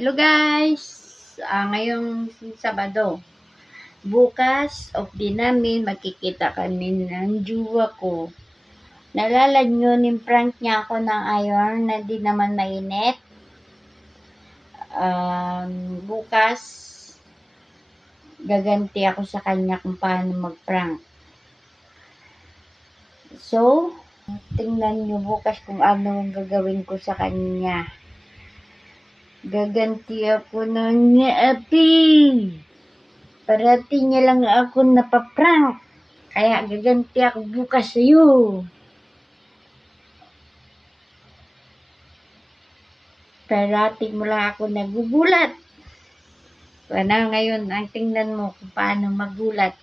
hello guys! Ah, ngayong Sabado, bukas, off din namin, magkikita kami ng juwa ko. Nalala nyo, prank niya ako ng iron na di naman mainit. Um, bukas, gaganti ako sa kanya kung paano mag-prank. So, tingnan nyo bukas kung ano ang gagawin ko sa kanya. Gaganti ako ng api. Parating niya lang ako napaprank. Kaya gaganti ako bukas sa'yo. Parating mo lang ako nagugulat. Ano ngayon, ang tingnan mo kung paano magulat.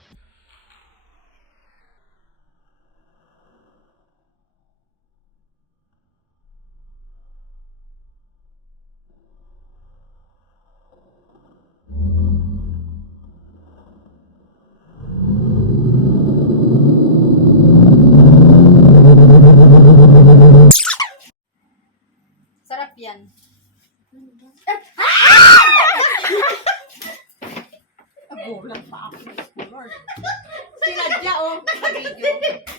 Ayan. Nagulat pa ako. Sinadya, oh. Sa video.